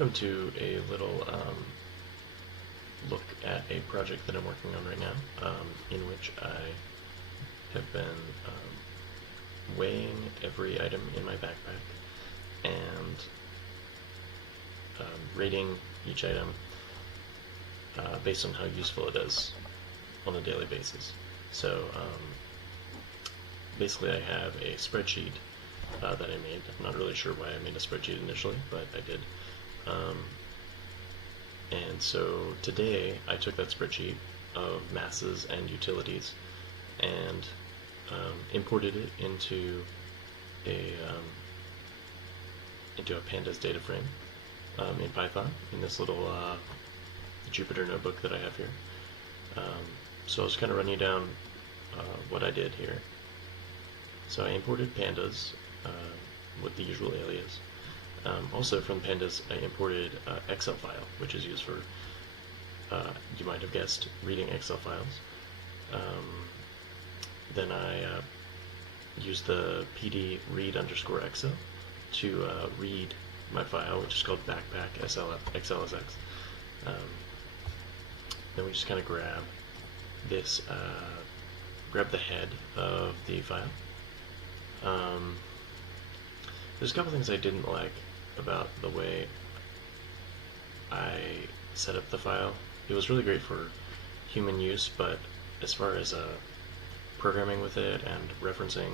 welcome to a little look at a project that I'm working on right now, in which I have been weighing every item in my backpack and rating each item based on how useful it is on a daily basis. So basically I have a spreadsheet that I made. I'm not really sure why I made a spreadsheet initially, but I did. And so today I took that spreadsheet of masses and utilities and imported it into a pandas data frame in Python in this little Jupyter notebook that I have here. So I was kind of running down what I did here. So I imported pandas with the usual alias. Also from pandas I imported Excel file, which is used for, you might have guessed, reading Excel files. Then I used the pd read underscore Excel to read my file, which is called backpack xlsx. Then we just kind of grab this, grab the head of the file. There's a couple things I didn't like about the way I set up the file. It was really great for human use, but as far as programming with it and referencing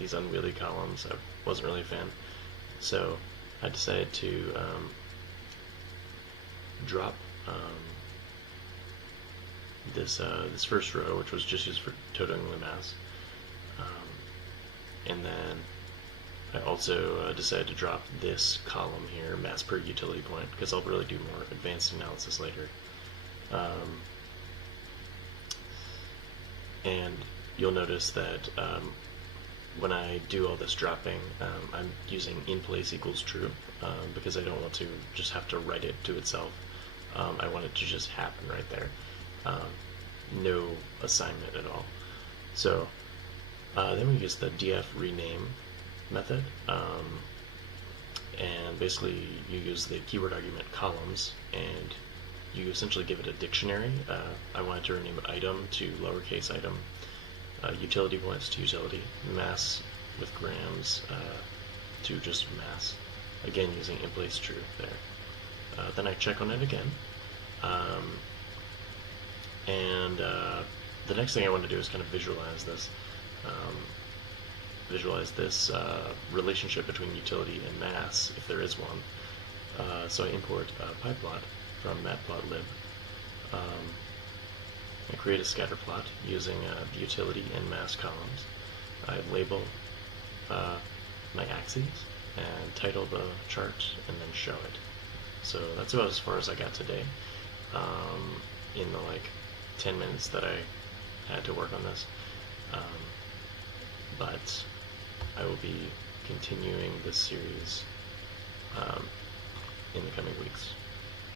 these unwieldy columns, I wasn't really a fan. So I decided to drop this first row, which was just used for totaling the mass, and then I also decided to drop this column here, mass per utility point, because I'll really do more advanced analysis later. And you'll notice that when I do all this dropping, I'm using in place equals true, because I don't want to just have to write it to itself. I want it to just happen right there. No assignment at all. So then we use the df rename method, and basically you use the keyword argument columns and you essentially give it a dictionary. I wanted to rename item to lowercase item, utility points to utility, mass with grams to just mass, again using in place true there. Then I check on it again, and the next thing I want to do is kind of visualize this. Relationship between utility and mass, if there is one. So I import pyplot from matplotlib. I create a scatter plot using the utility and mass columns. I label my axes and title the chart and then show it. So that's about as far as I got today in the 10 minutes that I had to work on this. But I will be continuing this series in the coming weeks.